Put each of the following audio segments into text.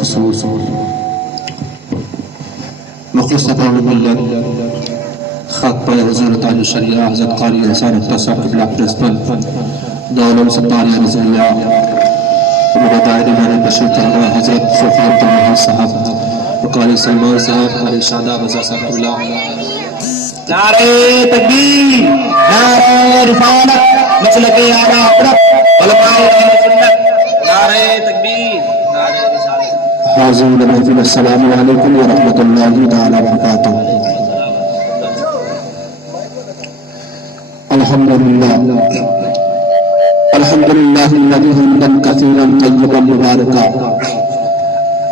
خصوص مختصر ملت خط پر حضرت علی شریعہ حضرت قاری حسین اختصار قبلہ پرسپل دولم سباری رضی اللہ مبادائر مانے بشیر تحرہ حضرت صوفی عبداللہ صاحب وقال سلمان صاحب علی شادہ رضا صاحب قبلہ نعرہ تکبیر، نعرہ رسالت، مسلک اعلیٰ حضرت علماء اہل سنت، نعرہ تکبیر، نعرہ رسالت۔ حاضرین محفل السلام علیکم ورحمۃ اللہ تعالی وبرکاتہ۔ الحمدللہ الحمدللہ الذی حمدا کثیرا طیبا مبارکا،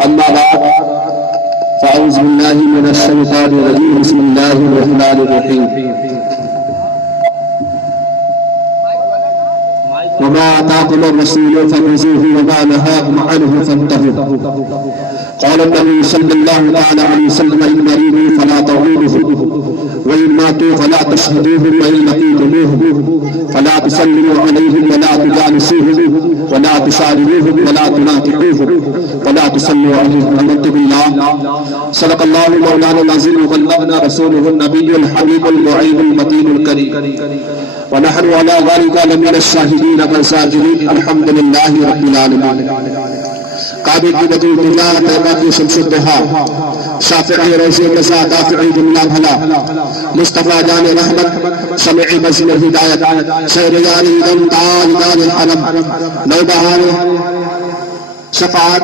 اما بعد فاعوذ باللہ من الشیطان الرجیم، بسم اللہ الرحمن الرحیم۔ وما آتاكم الرسول فخذوه وما نهاكم عنه فانتهوا۔ قال النبي صلى الله عليه وسلم إن مريضوا فلا تعودوه وإن ماتوا فلا تشهدوهم وإن لقيتموهم فلا تسلموا عليهم ولا تجالسوهم ولا تشاركوهم ولا تناكحوهم ولا تصلوا عليهم آمنت بالله صدق الله مولانا العظيم وبلغنا رسوله النبي الحبيب المعين المتين الكريم ونحن على ذلك لمن الشاهدين والشاكرين الحمد لله رب العالمين۔ قابل بدود اللہ تیماتی شمس الدہا، شافعی روزی قضا، دافعی جملہ بھلا، مصطفیٰ جان رحمت، شمعی بزم ہدایت، شہریانی دم تاج دان الحرم، نو بہار شفاعت،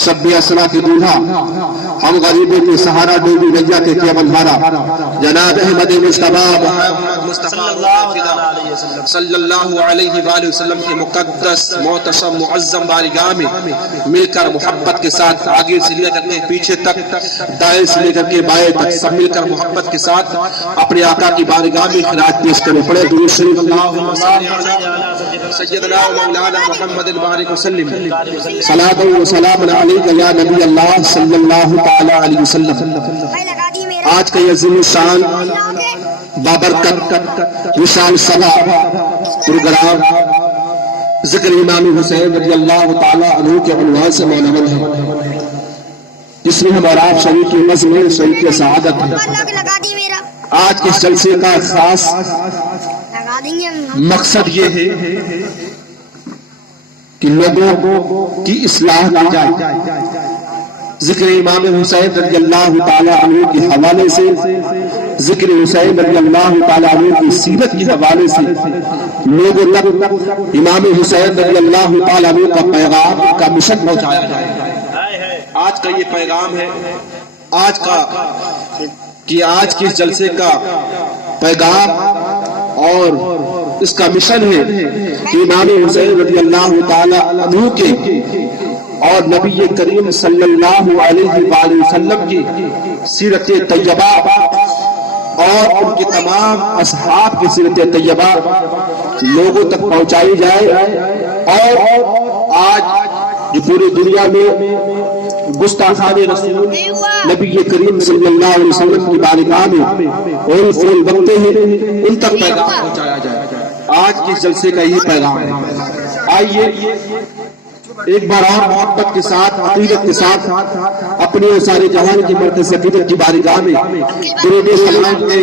شب اسرا کی دولہا، ہم غریبوں کے سہارا، ڈوبی نیا کے کیبل ہارا، جناب احمد مصطفیٰ محمد مصطفیٰ صلی اللہ علیہ وآلہ وسلم کے مقدس محتشم معظم بارگاہ میں مل کر محبت کے ساتھ آگے سے لے کر کے پیچھے تک، دائیں سے لے کر کے بائیں تک سب مل کر محبت کے ساتھ اپنے آقا کی بارگاہ میں خراج پیش کریں۔ پڑھے درود شریف اللہم صل علی سیدنا مولانا محمد البارک وسلم، صلاۃ و سلام علیک یا نبی اللہ صلی اللہ تعالی علیہ وسلم۔ آج کا یہ عظیم الشان بابرکت وشال سبا پروگرام ذکر امام حسین رضی اللہ تعالی عنہ کے عنوان سے منعقد ہے، جس میں ہمارا آپ شریک کی نظم شریک کی سعادت ہے۔ آج کے جلسے کا خاص مقصد یہ ہے کہ لوگوں کی اصلاح کی جائے۔ ذکر امام حسین رضی اللہ تعالی عنہ کے حوالے سے، ذکر حسین رضی اللہ تعالی عنہ کی سیرت کے حوالے سے لوگوں تک امام حسین رضی اللہ تعالی عنہ کا پیغام کا مشن پہنچایا جائے۔ آج کا یہ پیغام ہے، آج کے اس جلسے کا پیغام اور اس کا مشن ہے کہ امام حسین رضی اللہ تعالی عنہ کے اور نبی کریم صلی اللہ علیہ وآلہ وسلم کی سیرت طیبہ اور ان کے تمام اصحاب کی سیرت طیبہ لوگوں تک پہنچائی جائے، اور آج جو پوری دنیا میں گستاخان رسول نبی کریم صلی اللہ علیہ وسلم کی بارگاہ میں اور فول بنتے ہیں، ان تک پیغام پہنچایا جائے۔ آج کے جلسے کا یہ پیغام ہے۔ آئیے ایک بار اور محبت کے ساتھ، عقیدت کے ساتھ اپنے سارے جہان کی مرکز عقیدت کی بارگاہ میں درود و سلام کے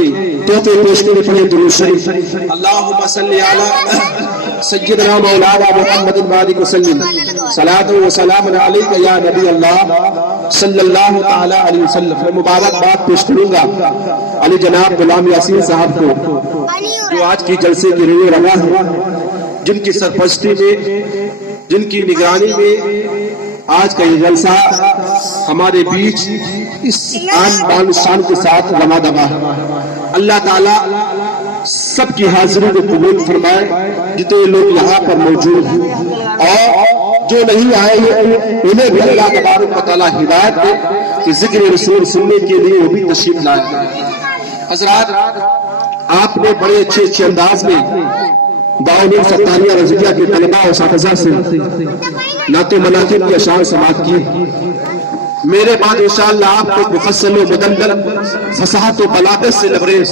تحفے پیش کرے۔ پڑھیں درود شریف اللہم صلی علی سیدنا مولانا محمد البارک وسلم، صلاۃ و سلام علیک یا نبی اللہ صلی اللہ تعالی علیہ وسلم۔ میں مبارکباد پیش کروں گا علی جناب غلام یاسین صاحب کو، جو آج کی جلسے کی روح رواں ہے، جن کی سرپرستی میں، جن کی نگرانی میں آج کا یہ جلسہ ہمارے بیچ اس آن بان شان کے ساتھ رواں دوا ہے۔ اللہ تعالیٰ سب کی حاضری کو قبول فرمائے، جتنے لوگ یہاں پر موجود ہیں، اور جو نہیں آئے انہیں بھی اللہ تبارک و تعالیٰ ہدایت دے کہ ذکر رسول سننے کے لیے وہ بھی تشریف لائے۔ حضرات، آپ نے بڑے اچھے انداز میں دعوت ستانیہ رضویہ کے طلباء و اساتذہ سے نعت و مناقب کی اشعار سماعت کی۔ میرے بعد انشاءاللہ آپ کو مفصل و مدلل فصاحت و بلاغت سے لبریز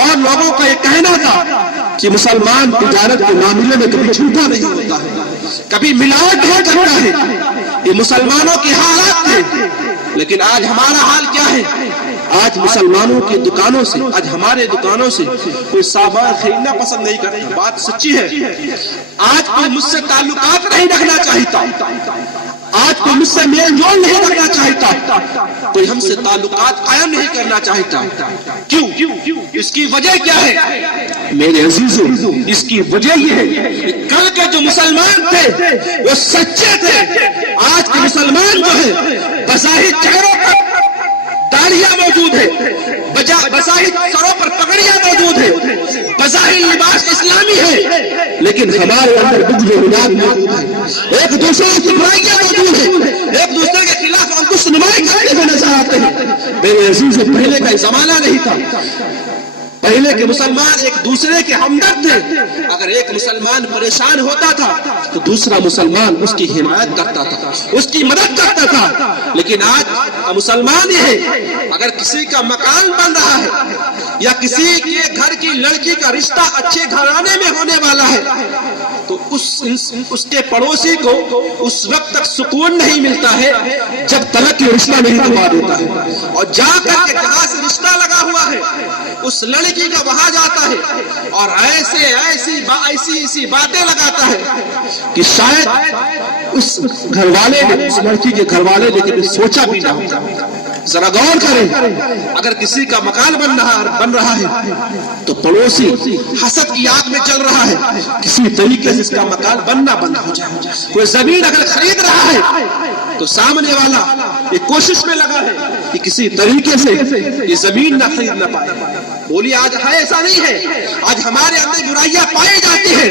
اور لوگوں کا یہ کہنا تھا کہ مسلمان تجارت کے معاملے میں کبھی جھوٹا نہیں ہوتا ہے، کبھی ملاوٹ نہیں کرتا ہے، یہ مسلمانوں کے حالات تھے۔ لیکن آج ہمارا حال کیا ہے؟ آج مسلمانوں کی دکانوں سے، آج ہمارے دکانوں سے کوئی سامان خریدنا پسند نہیں کرتا، بات سچی ہے۔ آج کوئی مجھ سے تعلقات نہیں رکھنا چاہتا، آج کوئی مجھ سے میل جول نہیں رکھنا چاہتا، کوئی ہم سے تعلقات قائم نہیں کرنا چاہتا۔ کیوں؟ اس کی وجہ کیا ہے میرے عزیزوں؟ اس کی وجہ یہ ہے کہ کل کے جو مسلمان تھے وہ سچے تھے، آج کے مسلمان جو ہے بظاہر چہروں پر داڑھیاں موجود ہے، بظاہر سروں پر پگڑیاں موجود ہے، بظاہر لباس اسلامی ہے، لیکن ہمارے اندر بغض و عناد موجود ہے، ایک دوسرے کی برائیاں موجود ہیں، ایک دوسرے کے خلاف انکش نمائی کرتے ہوئے نظر آتے ہیں۔ میرے عزیزوں، پہلے کا زمانہ نہیں تھا، پہلے کے مسلمان ایک دوسرے کے ہمدرد تھے، اگر ایک مسلمان پریشان ہوتا تھا تو دوسرا مسلمان اس کی حمایت کرتا تھا، اس کی مدد کرتا تھا۔ لیکن آج مسلمان یہ ہے، اگر کسی کا مکان بن رہا ہے یا کسی کے گھر کی لڑکی کا رشتہ اچھے گھرانے میں ہونے والا ہے تو اس کے پڑوسی کو اس وقت تک سکون نہیں ملتا ہے جب تک یہ رشتہ نہیں کروا دیتا ہے، اور جا کر کے جہاں سے رشتہ لگا ہوا ہے اس لڑکی کا وہاں جاتا ہے اور ایسی باتیں لگاتا ہے کہ شاید اس گھر والے نے، اس لڑکی کے گھر والے نے کبھی سوچا بھی نہ ہوتا۔ ذرا غور کریں، اگر کسی کا مکان بن رہا ہے تو پڑوسی حسد کی آگ میں چل رہا ہے، کسی طریقے سے اس کا مکان بننا بند ہو جائے۔ کوئی زمین اگر خرید رہا ہے تو سامنے والا یہ کوشش میں لگا ہے کہ کسی طریقے سے یہ زمین نہ خرید نہ پائے۔ بولی آج ہے ایسا نہیں ہے، آج ہمارے اندر برائیاں پائی جاتی ہیں،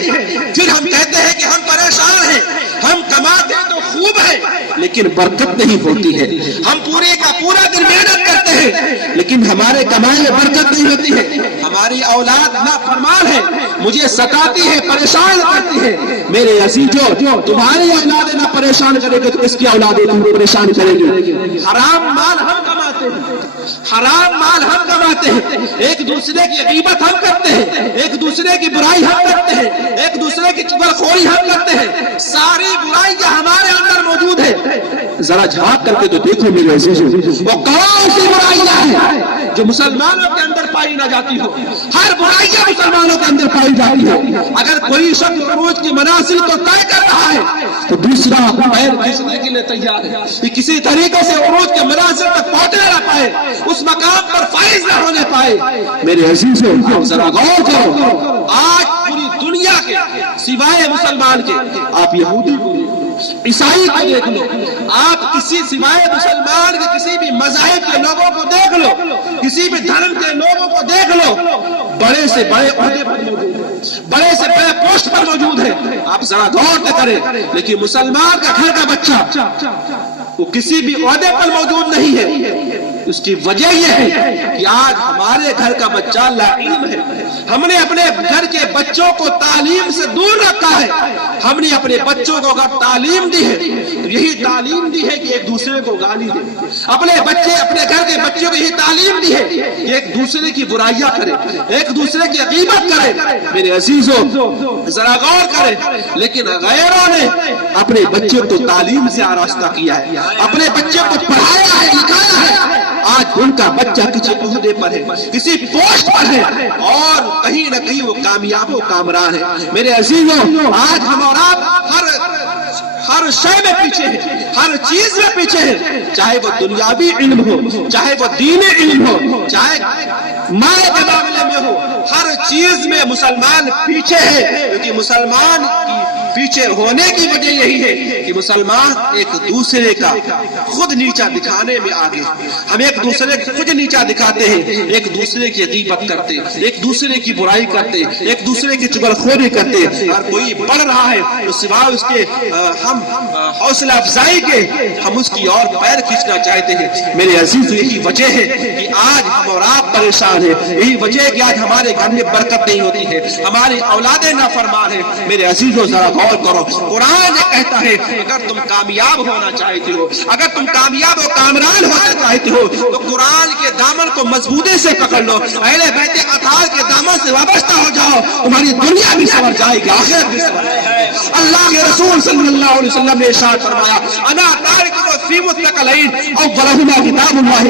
پھر ہم کہتے ہیں کہ ہم پریشان ہیں، ہم کماتے تو خوب ہے لیکن برکت نہیں ہوتی ہے، ہم پورے کا پورا دن محنت کرتے ہیں لیکن ہمارے کمائی میں برکت نہیں ہوتی ہے، ہماری اولاد نافرمان ہے، مجھے ستاتی ہے، پریشان کرتی ہے۔ میرے عزیزوں، تمہاری اولاد نہ پریشان کرے گی تو اس کی اولادیں تم کو پریشان کرے گی۔ حرام مال ہم کماتے ہیں، حرام مال ہم کماتے ہیں، ایک دوسرے کی غیبت ہم کرتے ہیں، ایک دوسرے کی برائی ہم کرتے ہیں، ایک دوسرے کی چغلخوری ہم کرتے ہیں، ساری برائیاں ہمارے اندر موجود ہے۔ ذرا جھانک کر کے تو دیکھو میرے عزیزوں، وہ کون سی برائیاں ہیں جو مسلمانوں کے اندر پائی نہ جاتی ہو؟ ہر برائیاں مسلمانوں کے اندر پائی جاتی ہے۔ اگر کوئی شخص عروج کی منازل کو طے کر رہا ہے تو دوسرا پیر کھینچنے کے لیے تیار ہے کہ کسی طریقے سے عروج کے منازل تک پہنچنے نہ پائے، اس مقام پر فائز نہ ہونے پائے۔ میرے عزیزوں، ذرا غور کرو، آج پوری دنیا کے سوائے مسلمان کے، آپ یہودی کو عیسائی کو دیکھ لو، آپ کسی سوائے مسلمان کے کسی بھی مذاہب کے لوگوں کو دیکھ لو، کسی بھی دھرم کے لوگوں کو دیکھ لو، بڑے سے بڑے عہدے پر موجود ہیں، بڑے سے بڑے پوسٹ پر موجود ہیں۔ آپ ذرا غور کریں، لیکن مسلمان کا گھر کا بچہ وہ کسی بھی عہدے پر موجود نہیں ہے۔ اس کی وجہ یہ ہے کہ آج ہمارے گھر کا بچہ لا علم ہے، ہم نے اپنے گھر کے بچوں کو تعلیم سے دور رکھا ہے، ہم نے اپنے بچوں کو اگر تعلیم دی ہے تو یہی تعلیم دی ہے کہ ایک دوسرے کو گالی دے، اپنے گھر کے بچوں کو یہی تعلیم دی ہے کہ ایک دوسرے کی برائیاں کرے، ایک دوسرے کی غیبت کرے۔ میرے عزیزوں، ذرا غور کریں، لیکن غیروں نے اپنے بچوں کو تعلیم سے آراستہ کیا ہے، اپنے بچوں کو پڑھایا ہے، لکھایا ہے۔ آج ان کا بچہ کسی عہدے پر ہے، کسی پوسٹ پر ہے، اور کہیں نہ کہیں وہ کامیاب و کامران ہے۔ میرے عزیزوں، آج ہم اور آپ ہر شے میں پیچھے ہیں، ہر چیز میں پیچھے ہیں، چاہے وہ دنیاوی علم ہو، چاہے وہ دینی علم ہو، چاہے مال کے معاملے میں ہو، ہر چیز میں مسلمان پیچھے ہے، کیونکہ مسلمان کی پیچھے ہونے کی وجہ یہی ہے کہ مسلمان ایک دوسرے کا خود نیچا دکھانے میں آگے، ہم ایک دوسرے کو خود نیچا دکھاتے ہیں، ایک دوسرے کی غیبت کرتے، ایک دوسرے کی برائی کرتے، ایک دوسرے کی چغلخوری کرتے، اور کوئی بڑھ رہا ہے تو سوائے اس کے ہم حوصلہ افزائی کے ہم اس کی اور پیر کھینچنا چاہتے ہیں۔ میرے عزیز، یہی وجہ ہے کہ آج ہم اور آپ پریشان ہیں، یہی وجہ ہے کہ آج ہمارے گھر میں برکت نہیں ہوتی ہے، ہماری اولادیں نافرمان ہیں۔ میرے عزیزوں، ذرا غور کرو. قرآن یہ کہتا ہے اگر تم کامیاب ہونا چاہتے ہو، اگر تم کامیاب و کامران ہونا چاہتے ہو تو قرآن کے دامن کو مضبوطی سے پکڑ لو، اہل بیت اطہار کے دامن سے وابستہ ہو جاؤ، تمہاری دنیا بھی سنور جائے گی، آخرت بھی سنور جائے گی. اللہ کے رسول صلی اللہ علیہ وسلم نے ارشاد فرمایا انا تارک فی متقلین اولہما کتاب اللہ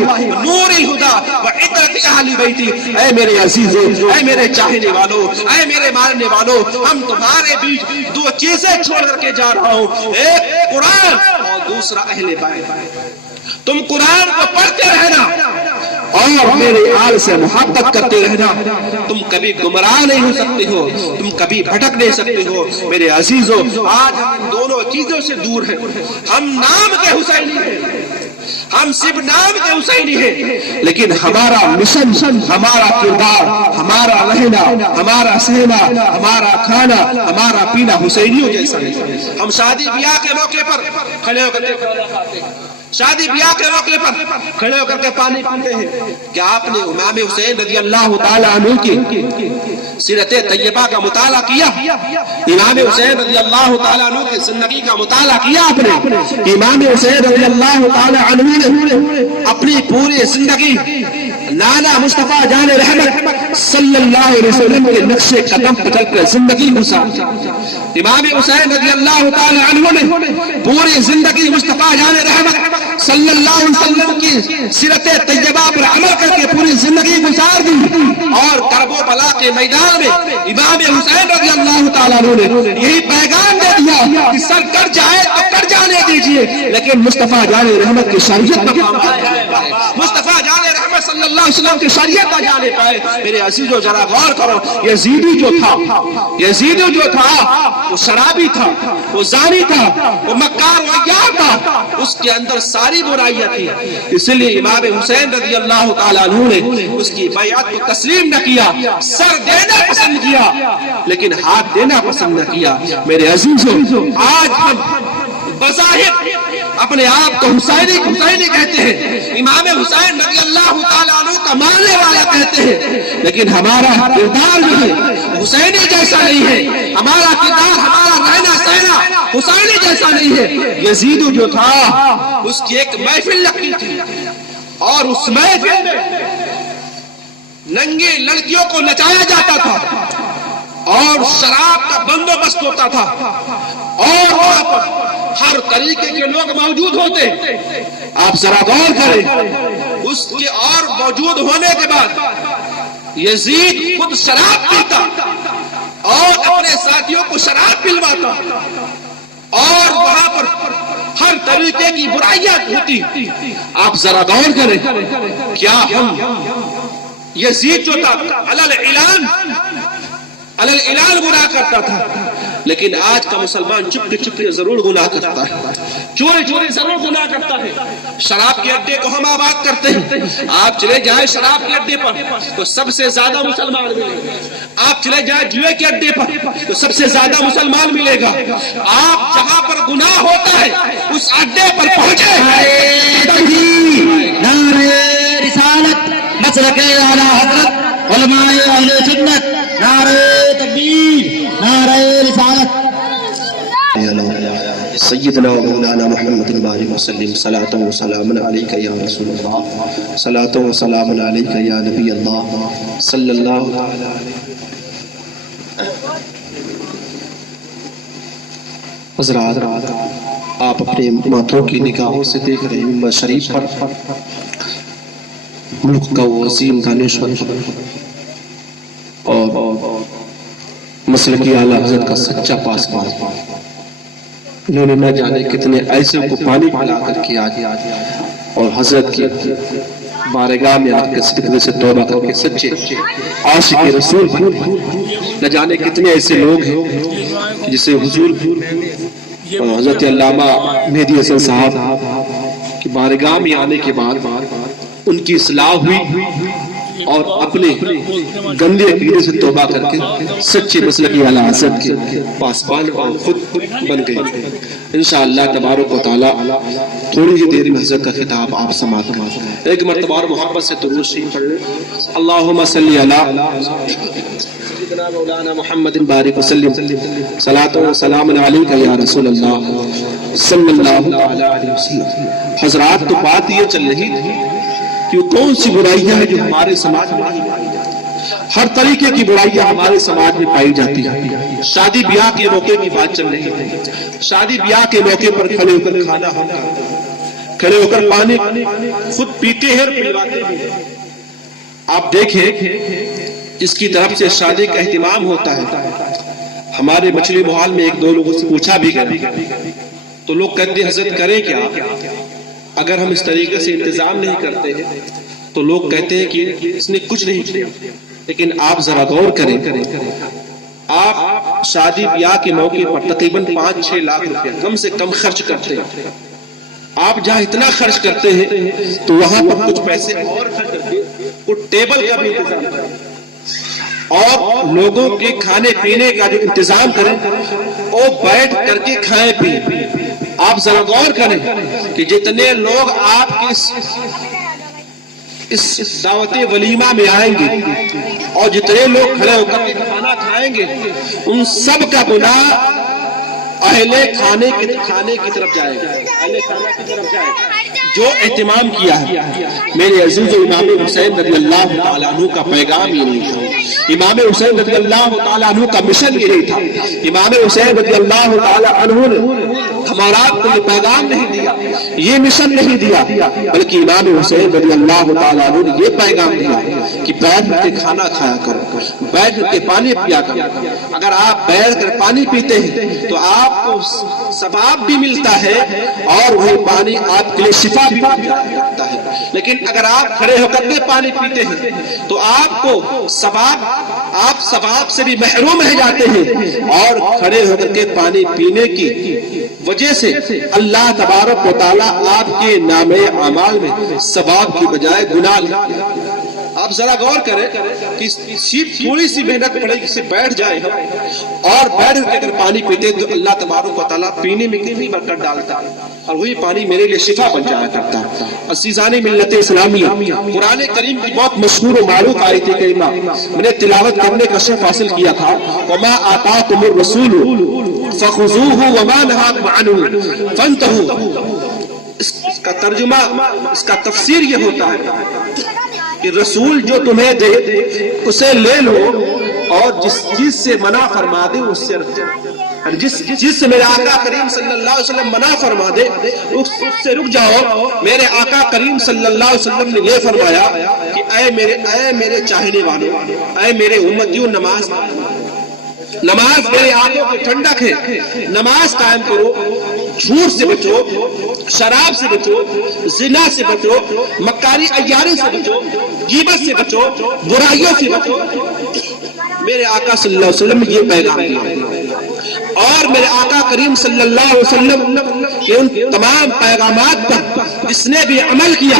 نور الہدی وعطرۃ اہل بیتی. اے میرے عزیزو، اے میرے چاہنے والو، اے میرے ماننے والو، ہم تمہارے بیچ دو چیزیں چھوڑ کر کے جا رہا ہوں، ایک قرآن اور دوسرا اہل بیت. تم قرآن کو پڑھتے رہنا اور میرے آل سے محبت کرتے رہنا. تم کبھی گمراہ نہیں ہو سکتے ہو، تم کبھی بھٹک نہیں سکتے ہو. میرے عزیزو، آج ہم ان دونوں چیزوں سے دور ہیں. ہم نام کے حسینی ہیں، ہم صرف نام کے حسینی ہیں، لیکن ہمارا مشن، ہمارا کردار، ہمارا رہنا، ہمارا سہنا، ہمارا کھانا، ہمارا پینا حسینیوں جیسا ہے. ہم شادی بیاہ کے موقع پر کھڑے ہو کر کے کھانا کھاتے ہیں، شادی بیاہ کے موقع پر کھڑے ہو کر کے پانی پیتے ہیں. کیا آپ نے امام حسین رضی اللہ تعالی عنہ کی سیرت طیبہ کا مطالعہ کیا؟ امام حسین رضی اللہ تعالی عنہ کی زندگی کا مطالعہ کیا آپ نے؟ امام حسین رضی اللہ تعالی عنہ نے اپنی پوری زندگی نانا مصطفیٰ جان رحمت صلی اللہ علیہ وسلم کے نقش قدم پر چل کر زندگی گزاری. امام حسین رضی اللہ تعالی عنہ نے پوری زندگی مصطفیٰ جان رحمت صلی اللہ علیہ وسلم کی سیرت طیبہ پر عمل کر کے پوری زندگی گزار دی. اور کرب و بلا کے میدان میں امام حسین رضی اللہ تعالیٰ عنہ نے یہی پیغام دے دیا کہ سر کٹ جائے تو کٹ جانے دیجئے، لیکن مصطفیٰ جان رحمت کی شریعت کا کام آئے، مصطفیٰ جان رحمت صلی اللہ علیہ وسلم کی شریعت کا جانے پائے. میرے عزیزو ذرا غور کرو، یزیدی جو تھا، یزیدی جو تھا وہ شرابی تھا، وہ زانی تھا، وہ مکار و عیار تھا، اس کے اندر ساری برائیاں تھی. اس لیے امام حسین رضی اللہ تعالیٰ عنہ نے اس کی بیعت کو تسلیم نہ کیا، سر دینا پسند کیا لیکن ہاتھ دینا پسند نہ کیا. میرے عزیزو، آج ہم بظاہر اپنے آپ کو حسینی کہتے ہیں، امام حسین رضی اللہ تعالیٰ عنہ کا ماننے والا کہتے ہیں، لیکن ہمارا کردار جو ہے حسینی جیسا نہیں ہے، ہمارا کردار، ہمارا رہنا سہنا حسینی جیسا نہیں ہے. یزید جو تھا اس کی ایک محفل لگتی تھی اور اس محفل میں ننگی لڑکیوں کو نچایا جاتا تھا اور شراب کا بندوبست ہوتا تھا اور وہاں پر ہر طریقے کے لوگ موجود ہوتے. آپ ذرا غور کریں، اس کے اور موجود ہونے کے بعد یزید خود شراب پیتا اور اپنے ساتھیوں کو شراب پلواتا اور وہاں پر ہر طریقے کی برائیاں ہوتی. آپ ذرا غور کریں، کیا ہم یزید جو تھا علل اعلان گناہ کرتا تھا، لیکن آج کا مسلمان چپکے ضرور گناہ کرتا ہے، چوری ضرور گناہ کرتا ہے. شراب کے اڈے کو ہم آباد کرتے ہیں، آپ چلے جائیں شراب کے اڈے پر تو سب سے زیادہ مسلمان ملے گا. آپ چلے جائیں جوئے کے اڈے پر تو سب سے زیادہ مسلمان ملے گا. آپ جہاں پر گناہ ہوتا ہے اس اڈے پر پہنچے. نعرہ رسالت، مسلک اعلی حضرت علماء اہل سنت، نعرہ تکبیر، نعرہ رسالت. سیدنا و مولانا محمد بارک وسلم، صلاۃ و سلام علیک یا رسول اللہ، صلاۃ و سلام علیک یا نبی اللہ صلی اللہ تعالی علیہ. حضرات، آپ اپنے ماتھوں کی نگاہوں سے دیکھ رہے ہیں ممبر شریف پر ملک کا وہ عظیم دانشور اور مسلکی اعلیٰ حضرت کا سچا پاسبان، انہوں نے نہ جانے کتنے ایسے کو پانی پلا کر کے آج اور حضرت کی بارگاہ میں آ کے صدقے سے توبہ کر کے سچے عاشق رسول نہ جانے کتنے ایسے لوگ ہیں جسے حضور حضرت علامہ مہدی حسن صاحب کی بارگاہ میں آنے کے بعد ان کی اصلاح ہوئی اور اپنے گندے عقیدے سے توبہ کر کے سچے مسلک اعلی حضرت کے پاسبان اور خود بن گئے. انشاءاللہ تبارک و تعالی تھوڑی ہی دیر میں حضرت کا خطاب آپ سماعت کریں. ایک مرتبہ اور محبت سے درود شریف پڑھ لیں. اللہم صلی علی سیدنا مولانا محمد بارک وسلم صلاۃ و سلام علیک یا رسول اللہ صلی اللہ علیہ وسلم. حضرات تو بات یہ چل رہی تھی کہ کون سی برائیاں ہیں جو ہمارے سماج میں پائی جاتی ہیں. ہر طریقے کی برائیاں ہمارے سماج میں پائی جاتی ہیں. شادی بیاہ کے موقع کی بات چل رہی ہے. شادی بیاہ کے موقع پر کھڑے ہو کر کھانا ہوتا ہے, کھڑے ہو کر پانی خود پیتے ہیں اور پلواتے ہیں. آپ دیکھیں اس کی طرف سے شادی کا اہتمام ہوتا ہے. ہمارے مچھلی محال میں ایک دو لوگوں سے پوچھا بھی گیا تو لوگ کہتے ہیں حضرت کریں کیا اگر ہم اس طریقے سے انتظام نہیں کرتے ہیں. تو لوگ کہتے ہیں کہ اس نے کچھ نہیں کیا. لیکن آپ ذرا غور کریں, آپ شادی بیاہ کے موقع پر تقریباً 5-6 لاکھ روپے کم سے کم خرچ کرتے ہیں. آپ جہاں اتنا خرچ کرتے ہیں تو وہاں پر کچھ پیسے اور خرچ کرتے ہیں, کچھ ٹیبل کا بھی انتظام کریں اور لوگوں کے کھانے پینے کا جو انتظام کریں وہ بیٹھ کر کے کھائیں پییں. آپ ذرا غور کریں کہ جتنے لوگ آپ کے اس دعوت ولیمہ میں آئیں گے اور جتنے لوگ کھڑے ہو کر کھانا کھائیں گے ان سب کا گناہ اہل کھانے کی طرف جائے گا, اہل کھانا کی طرف جائے گا جو اہتمام کیا ہے. میرے عزیز امام حسین رضی اللہ تعالیٰ عنہ کا پیغام یہ نہیں تھا. امام حسین رضی اللہ تعالیٰ عنہ کا مشن یہ نہیں تھا. امام حسین رضی اللہ تعالیٰ عنہ نے ہمارا کوئی پیغام نہیں دیا, یہ مشن نہیں دیا, بلکہ امام حسین رضی اللہ تعالیٰ عنہ نے یہ پیغام دیا کہ بیٹھ کے کھانا کھایا کرو, بیٹھ کے پانی پیا کرو. اگر آپ بیٹھ کر پانی پیتے ہیں تو آپ کو ثواب بھی ملتا ہے اور وہی پانی آپ کے لیے شفا بھی ملتا ہے. لیکن اگر آپ کھڑے ہو کر کے پانی پیتے ہیں تو آپ کو ثواب سے بھی محروم رہ جاتے ہیں اور کھڑے ہو کر کے پانی پینے کی وجہ سے اللہ تبارک و تعالیٰ آپ کے نامے اعمال میں ثواب کی بجائے گناہ لکھتے ہیں. آپ ذرا غور کریں کہ تھوڑی سی محنت پڑے کسی بیٹھ جائے اور بیٹھ کر پانی پیتے تو اللہ تبارک و تعالیٰ پینے میں کتنی برکت ڈالتا ہے اور وہی پانی میرے لیے شفا بن جایا کرتا ہے. عزیزان ملت اسلامیہ, قرآن کریم کی بہت مشہور و معروف آیت کریمہ میں نے تلاوت کرنے کا شرف حاصل کیا تھا. وما آتاکم الرسول فخذوہ وما نہاکم عنہ فانتہوا. اس کا ترجمہ, اس کا تفسیر یہ ہوتا ہے کہ رسول جو تمہیں دے اسے لے لو اور جس چیز سے منع فرما دے اس سے رک جاؤ. جس چیز سے میرے آقا کریم صلی اللہ علیہ وسلم منع فرما دے اس سے رک جاؤ. میرے آقا کریم صلی اللہ علیہ وسلم نے یہ فرمایا کہ اے میرے چاہنے والوں, اے میرے امتیوں, نماز میرے آنکھوں کی ٹھنڈک ہے. نماز قائم کرو, جھوٹ سے بچو, شراب سے بچو, زنا سے بچو, مکاری عیاری سے بچو, غیبت سے بچو, برائیوں سے بچو. میرے آقا صلی اللہ علیہ وسلم نے یہ پیغام دیا اور میرے آقا کریم صلی اللہ علیہ وسلم کے ان تمام پیغامات پر جس نے بھی عمل کیا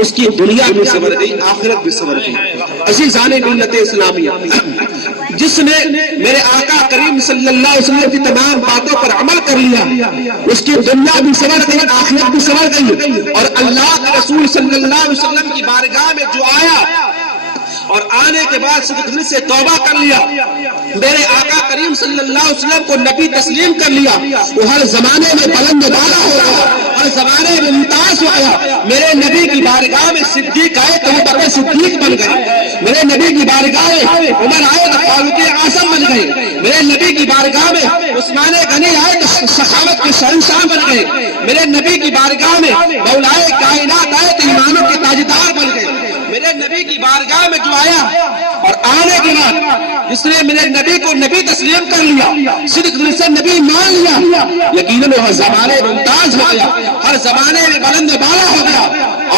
اس کی دنیا بھی سنور گئی, آخرت بھی سنور گئی. عزیزان ملت اسلامیہ, جس نے میرے آقا کریم صلی اللہ علیہ وسلم کی تمام باتوں پر عمل کر لیا اس کی دنیا بھی سنور گئی, آخرت بھی سنور گئی. اور اللہ کے رسول صلی اللہ علیہ وسلم کی بارگاہ میں جو آیا اور آنے کے بعد صدق دل سے توبہ کر لیا, میرے آقا کریم صلی اللہ علیہ وسلم کو نبی تسلیم کر لیا, وہ ہر زمانے میں بلند و بالا ہو گیا, ہر زمانے میں ممتاز ہو گیا. میرے نبی کی بارگاہ میں صدیق آئے تو ابو بکر صدیق بن گئے. میرے نبی کی بارگاہ میں عمر آئے تو فاروق اعظم بن گئے. میرے نبی کی بارگاہ میں عثمان غنی آئے تو سخاوت کے شہنشاہ بن گئے. میرے نبی کی بارگاہ میں مولائے کائنات آئے تو ایمانوں کے تاجدار بن گئے. میرے نبی کی بارگاہ میں جو آیا اور آنے کے بعد جس نے میرے نبی کو نبی تسلیم کر لیا, صدق دل سے نبی مان لیا, یقیناً وہ ہر زمانے میں ممتاز ہو گیا, ہر زمانے میں بلند بالا ہو گیا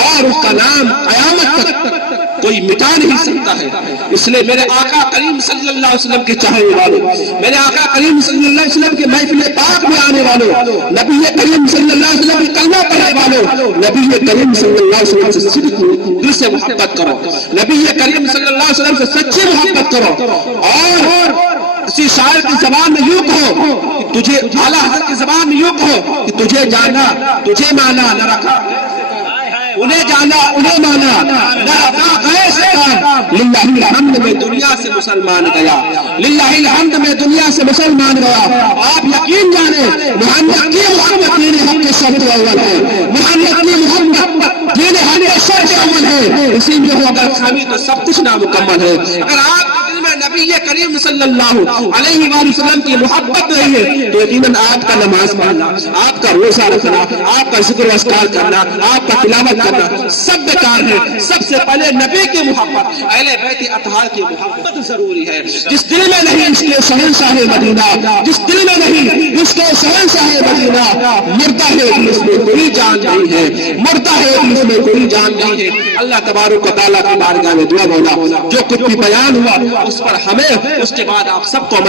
اور اس کا نام قیامت تک کوئی مٹا نہیں سکتا ہے. اس لیے میرے آقا کریم صلی اللہ علیہ وسلم کے چاہنے والوں, میرے آقا کریم صلی اللہ علیہ وسلم کے محفل پاک میں آنے والوں, نبی کریم صلی اللہ علیہ وسلم کی کلمہ کلمہ پڑھنے والوں نبی کریم صلی اللہ علیہ وسلم سے صدق دل سے محبت کرو، نبی کریم صلی اللہ علیہ وسلم سے سچی محبت کرو، اور کسی شاعر کی زبان میں یوں کہو کہ تجھے، اعلیٰ حضرت کی زبان میں یوں کہو کہ تجھے جانا تجھے مانا، نہ رکھا انہیں جانا انہیں مانا، نہ رکھا گئے سے کام، للہ الحمد میں دنیا سے مسلمان گیا، للہ الحمد میں دنیا سے مسلمان گیا۔ آپ یقین جانیں محمد کی محبت دین حق کے شرط اول ہے، محمد کی محبت دین حق کے شرط اول ہے، اسی میں ہو اگر خامی تو سب کچھ نامکمل ہے۔ اگر آپ نبی کریم صلی اللہ علیہ وآلہ وسلم کی محبت نہیں ہے تو یقیناً آپ کا نماز پڑھنا، آپ کا روزہ رکھنا، آپ کا ذکر و اذکار کرنا، آپ کا تلاوت کرنا سب بیکار ہے۔ سب سے پہلے نبی کی محبت، اہل بیت اطہار کی محبت ضروری ہے۔ جس دل میں نہیں اس کے شہنشاہ مدینہ، جس دل میں نہیں اس کے شہنشاہ مدینہ، مردہ ہے اس میں کوئی جان نہیں ہے، مردہ ہے اس میں کوئی جان نہیں ہے۔ اللہ تبارک و تعالیٰ کی بارگاہ میں دعا مولا جو کچھ بھی بیان ہوا اس پر ہمیں اس کے بعد آپ سب کو عمل